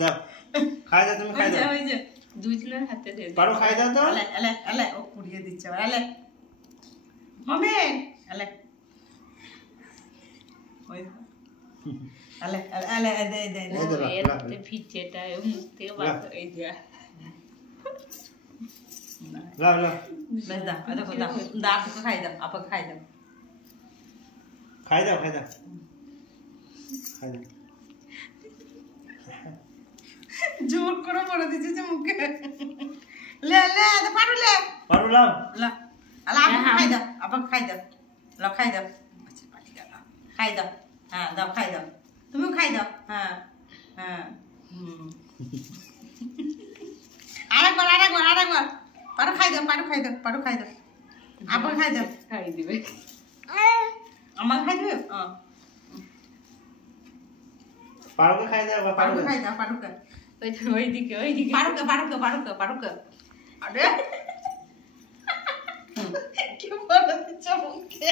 দাও খাই দাও তুমি খাই দাও ওই যে দুইজনের হাতে দে পারো খাই দাও তো আলে আলে আলে ও কুড়িয়ে দিচ্ছে আলে মামে আলে ওই আলে আলে দে দে এতে ভিজেটা মুখতে বার হয়ে যায় লাও লাও বেশ দাও দেখো দাও দাও তো খাই দাও আপা খাই দাও খাই দাও খাই দাও খাই দাও জোর করে পড়ে দিচ্ছে যে মুখে লে লে পারু লে পারো লাও লা আলা আপা খাই দাও আপা খাই দাও লাও খাই দাও আচ্ছা পাটি দাও খাই দাও হ্যাঁ দাও খাই দাও তুমিও খাই দাও হ্যাঁ হ্যাঁ আরেকবার পারু খাই দাও পারু খাই দাও আপা খাই দাও খাই দিবে আমার খাই দিও পারোকে খাই দাও বা পারুকে পারোকে খাই দাও পারুকে ওইদিকে পারুকে আরে কি বলতে চাও মুখে